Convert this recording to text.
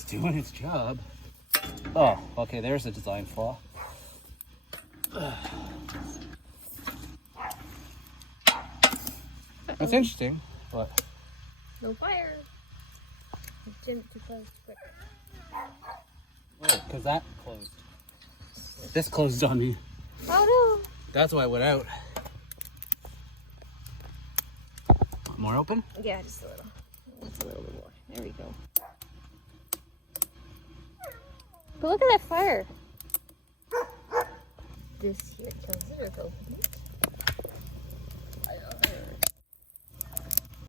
It's doing its job. Oh, okay, there's a design flaw. That's interesting, but... No fire. Jim too close quick. Oh, because that closed. This closed on me. Oh That's why I went out. More open? no. Yeah, just a little. Just a little bit more. There we go. But look at that fire. This here kills it or open it.